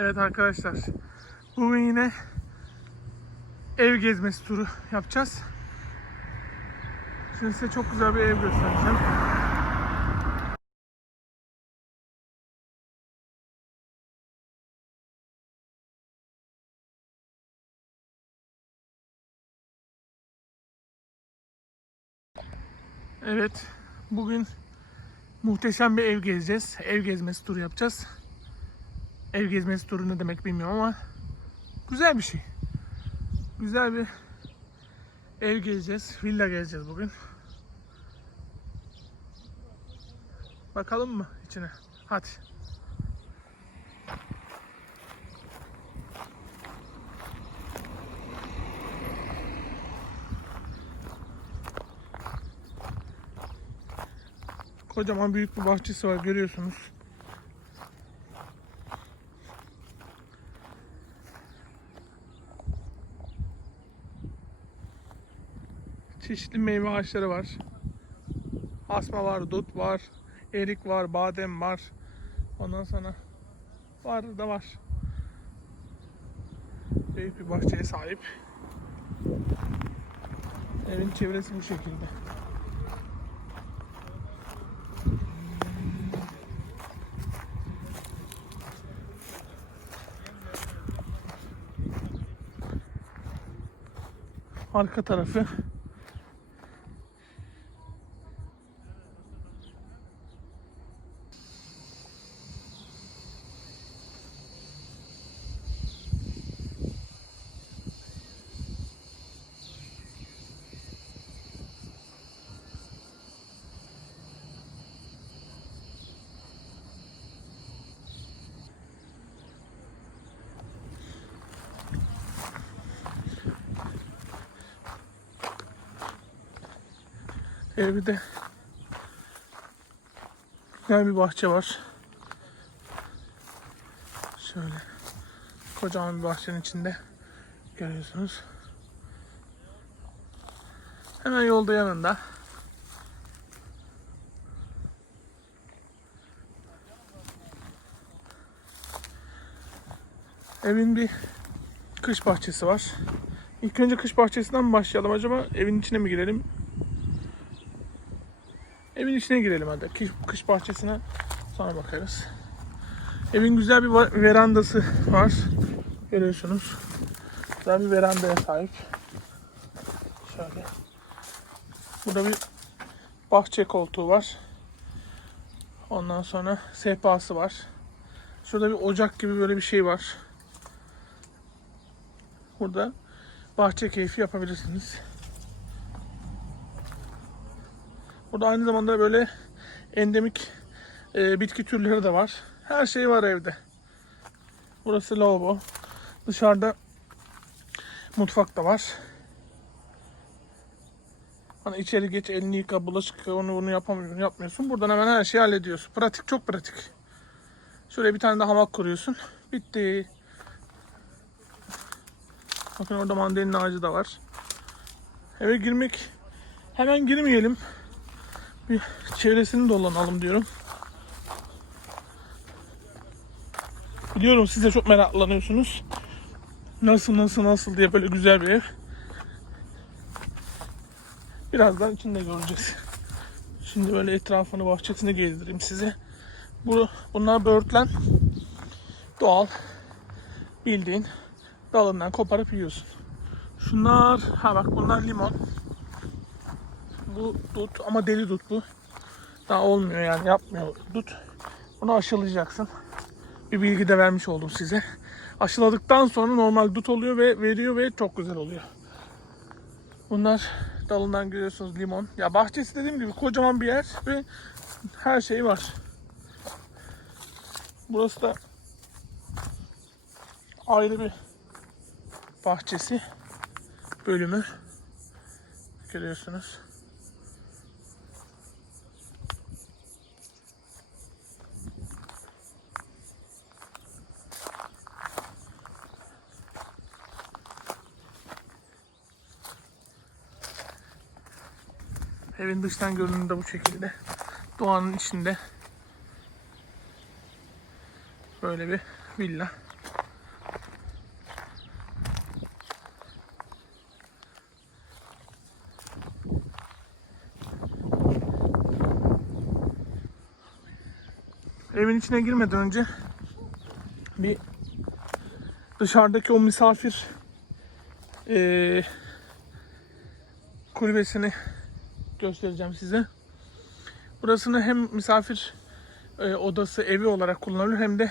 Evet arkadaşlar. Bugün yine ev gezmesi turu yapacağız. Şimdi size çok güzel bir ev göstereceğim. Evet. Bugün muhteşem bir ev gezeceğiz. Ev gezmesi turu yapacağız. Ev gezmesi turu ne demek bilmiyorum ama güzel bir şey. Güzel bir ev gezeceğiz. Villa gezeceğiz bugün. Bakalım mı içine? Hadi. Kocaman büyük bir bahçesi var görüyorsunuz. Çeşitli meyve ağaçları var. Asma var, dut var, erik var, badem var. Ondan sonra var da var. Büyük bir bahçeye sahip. Evin çevresi bu şekilde. Arka tarafı Evde güzel bir bahçe var. Şöyle kocaman bir bahçenin içinde görüyorsunuz. Hemen yolda yanında evin bir kış bahçesi var. İlk önce kış bahçesinden başlayalım acaba? Evin içine mi girelim? Evin içine girelim hadi. Kış, kış bahçesine sonra bakarız. Evin güzel bir verandası var. Görüyorsunuz. Güzel bir verandaya sahip. Şöyle. Burada bir bahçe koltuğu var. Ondan sonra sehpası var. Şurada bir ocak gibi böyle bir şey var. Burada bahçe keyfi yapabilirsiniz. Burada aynı zamanda böyle endemik e, bitki türleri de var. Her şey var evde. Burası lavabo. Dışarıda mutfak da var. Hani içeri geç elini yıka, bulaşık yıka, onu bunu yapamıyorsun, yapmıyorsun. Buradan hemen her şeyi hallediyorsun. Pratik, çok pratik. Şöyle bir tane de hamak kuruyorsun. Bitti. Bakın orada mandalina ağacı da var. Eve girmek hemen girmeyelim bir çevresini dolanalım diyorum. Biliyorum siz de çok meraklanıyorsunuz. Nasıl nasıl nasıl diye böyle güzel bir ev. Birazdan içinde göreceğiz. Şimdi böyle etrafını bahçesini gezdireyim size. Bu, bunlar böğürtlen. Doğal. Bildiğin dalından koparıp yiyorsun. Şunlar, ha bak bunlar limon. Bu dut ama deli dut bu. Daha olmuyor yani yapmıyor dut. Bunu aşılayacaksın. Bir bilgi de vermiş oldum size. Aşıladıktan sonra normal dut oluyor ve veriyor ve çok güzel oluyor. Bunlar dalından görüyorsunuz limon. Ya bahçesi dediğim gibi kocaman bir yer ve her şey var. Burası da ayrı bir bahçesi bölümü görüyorsunuz. Evin dıştan görünümde bu şekilde. Doğanın içinde böyle bir villa. Evin içine girmeden önce bir dışarıdaki o misafir e, kulübesini göstereceğim size. Burasını hem misafir e, odası, evi olarak kullanılır hem de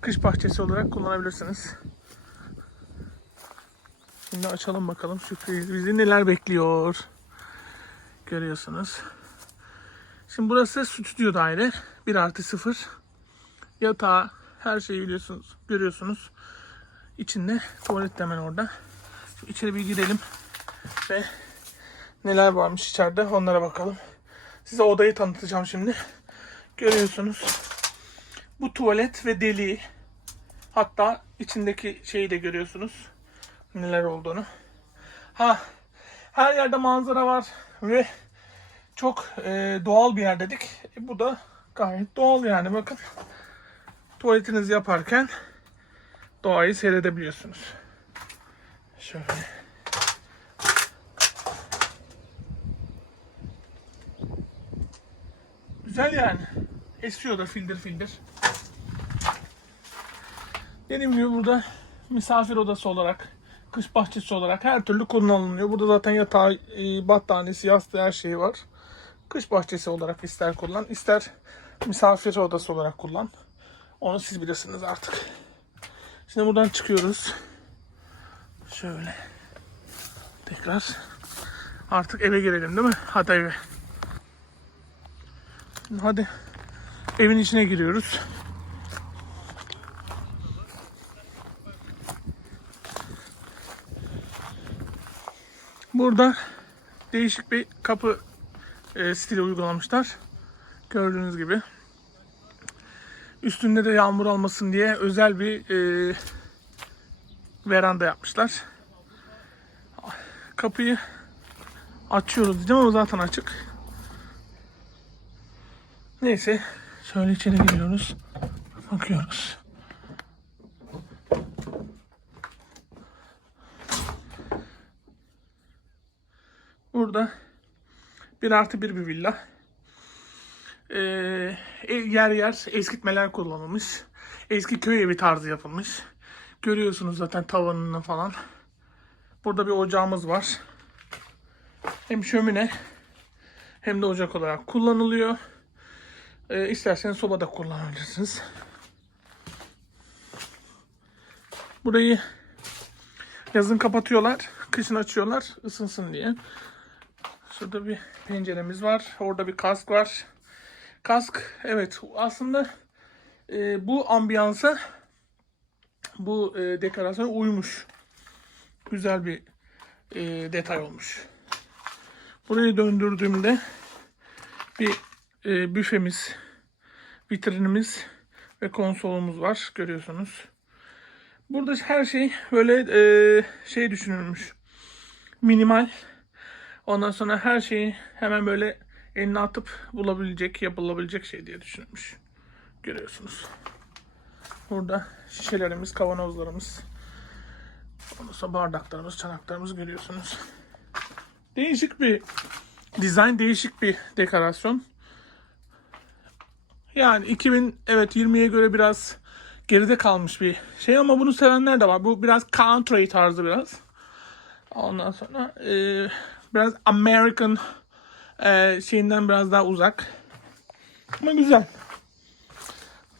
kış bahçesi olarak kullanabilirsiniz. Şimdi açalım bakalım sürpriz bizi neler bekliyor. Görüyorsunuz. Şimdi burası stüdyo daire. 1 artı 0. Yatağı, her şeyi biliyorsunuz, görüyorsunuz. İçinde tuvalet de hemen orada. Şimdi içeri bir girelim ve neler varmış içeride onlara bakalım. Size odayı tanıtacağım şimdi. Görüyorsunuz. Bu tuvalet ve deliği. Hatta içindeki şeyi de görüyorsunuz. Neler olduğunu. Ha, her yerde manzara var ve çok e, doğal bir yer dedik. E, bu da gayet doğal yani bakın. Tuvaletinizi yaparken doğayı seyredebiliyorsunuz. Şöyle. Güzel yani. Esiyor da fildir fildir. Dediğim gibi burada misafir odası olarak, kış bahçesi olarak her türlü kullanılıyor. Burada zaten yatağı, e, battaniyesi, yastığı her şeyi var. Kış bahçesi olarak ister kullan, ister misafir odası olarak kullan. Onu siz bilirsiniz artık. Şimdi buradan çıkıyoruz. Şöyle. Tekrar. Artık eve girelim değil mi? Hadi eve. Hadi evin içine giriyoruz. Burada değişik bir kapı e, stili uygulamışlar. Gördüğünüz gibi. Üstünde de yağmur almasın diye özel bir e, veranda yapmışlar. Kapıyı açıyoruz diyeceğim ama zaten açık. Neyse şöyle içeri giriyoruz. Bakıyoruz. Burada bir artı bir bir villa. Ee, e- yer yer eskitmeler kullanılmış. Eski köy evi tarzı yapılmış. Görüyorsunuz zaten tavanını falan. Burada bir ocağımız var. Hem şömine hem de ocak olarak kullanılıyor. Ee, isterseniz sobada kullanabilirsiniz. Burayı yazın kapatıyorlar, kışın açıyorlar ısınsın diye. Şurada bir penceremiz var. Orada bir kask var. Kask evet aslında e, bu ambiyansa bu e, dekorasyona uymuş. Güzel bir e, detay olmuş. Burayı döndürdüğümde bir e, büfemiz, vitrinimiz ve konsolumuz var. Görüyorsunuz. Burada her şey böyle e, şey düşünülmüş. Minimal. Ondan sonra her şeyi hemen böyle eline atıp bulabilecek, yapılabilecek şey diye düşünülmüş. Görüyorsunuz. Burada şişelerimiz, kavanozlarımız, ondan bardaklarımız, çanaklarımız görüyorsunuz. Değişik bir dizayn, değişik bir dekorasyon. Yani 2000 evet 20'ye göre biraz geride kalmış bir şey ama bunu sevenler de var. Bu biraz country tarzı biraz. Ondan sonra e, biraz American e, şeyinden biraz daha uzak. Ama güzel.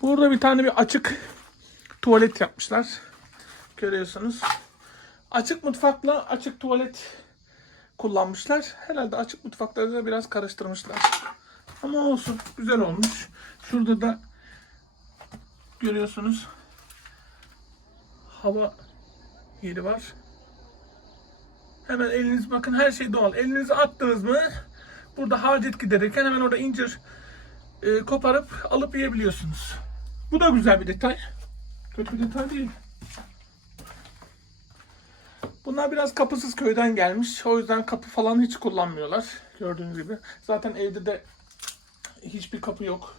Burada bir tane bir açık tuvalet yapmışlar. Görüyorsunuz. Açık mutfakla açık tuvalet kullanmışlar. Herhalde açık mutfakları da biraz karıştırmışlar. Ama olsun. Güzel olmuş. Şurada da görüyorsunuz hava yeri var. Hemen eliniz bakın her şey doğal. Elinizi attınız mı burada hacet giderirken hemen orada incir e, koparıp alıp yiyebiliyorsunuz. Bu da güzel bir detay. Kötü bir detay değil. Bunlar biraz kapısız köyden gelmiş. O yüzden kapı falan hiç kullanmıyorlar. Gördüğünüz gibi. Zaten evde de hiçbir kapı yok.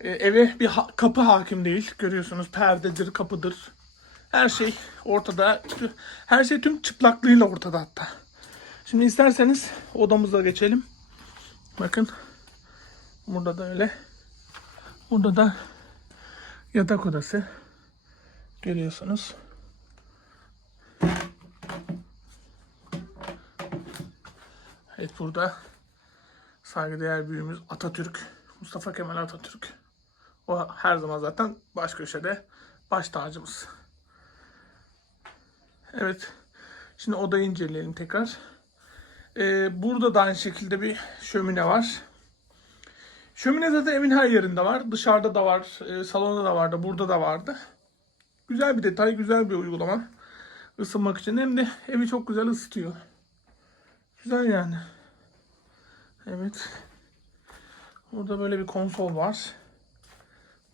Ee, eve bir ha- kapı hakim değil. Görüyorsunuz perdedir, kapıdır. Her şey ortada. Her şey tüm çıplaklığıyla ortada hatta. Şimdi isterseniz odamıza geçelim. Bakın. Burada da öyle. Burada da yatak odası. Görüyorsunuz. Evet burada saygıdeğer büyüğümüz Atatürk, Mustafa Kemal Atatürk. O her zaman zaten baş köşede baş tacımız. Evet. Şimdi odayı inceleyelim tekrar. Ee, burada da aynı şekilde bir şömine var. Şömine zaten evin her yerinde var. Dışarıda da var, e, salonda da vardı, burada da vardı. Güzel bir detay, güzel bir uygulama. Isınmak için hem de evi çok güzel ısıtıyor. Güzel yani. Evet. Burada böyle bir konsol var.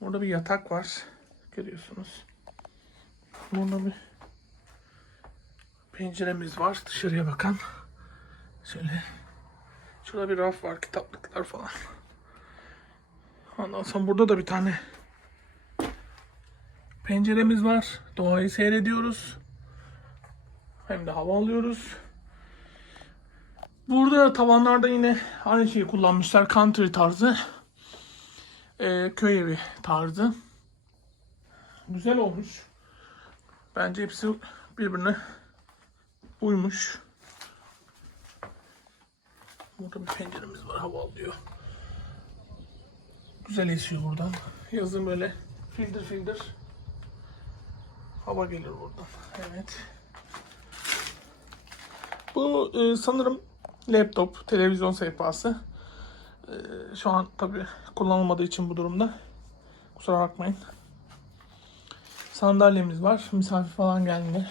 Burada bir yatak var. Görüyorsunuz. Burada bir penceremiz var. Dışarıya bakan. Şöyle. Şurada bir raf var. Kitaplıklar falan. Ondan sonra burada da bir tane penceremiz var. Doğayı seyrediyoruz. Hem de hava alıyoruz. Burada tavanlarda yine aynı şeyi kullanmışlar. Country tarzı. Ee, köy evi tarzı. Güzel olmuş. Bence hepsi birbirine uymuş. Burada bir penceremiz var. Hava alıyor. Güzel esiyor buradan. Yazın böyle fildir fildir hava gelir buradan. Evet. Bu e, sanırım laptop, televizyon sehpası. E, şu an tabi kullanılmadığı için bu durumda. Kusura bakmayın. Sandalyemiz var. Misafir falan geldiğinde.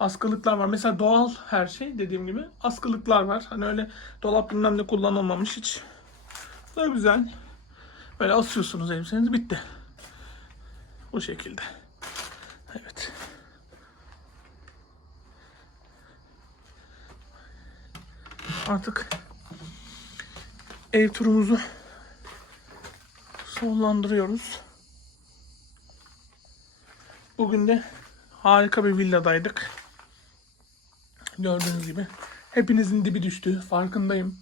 Askılıklar var. Mesela doğal her şey dediğim gibi. Askılıklar var. Hani öyle dolap bilmem ne kullanılmamış hiç. Bu da güzel. Böyle asıyorsunuz elbiseniz bitti. Bu şekilde. Evet. Artık ev turumuzu sonlandırıyoruz. Bugün de harika bir villadaydık. Gördüğünüz gibi. Hepinizin dibi düştü. Farkındayım.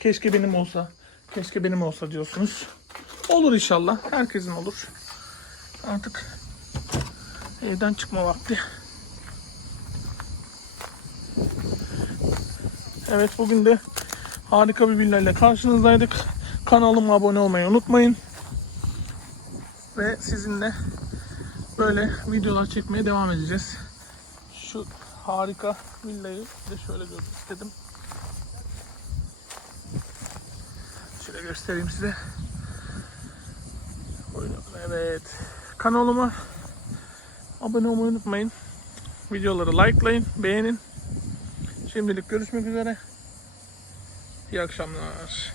Keşke benim olsa. Keşke benim olsa diyorsunuz. Olur inşallah. Herkesin olur. Artık evden çıkma vakti. Evet bugün de harika bir villa ile karşınızdaydık. Kanalıma abone olmayı unutmayın. Ve sizinle böyle videolar çekmeye devam edeceğiz. Şu harika villayı de şöyle görmek istedim. Şöyle göstereyim size. Buyurun, Evet. Kanalıma abone olmayı unutmayın. Videoları likelayın, beğenin. Şimdilik görüşmek üzere. İyi akşamlar.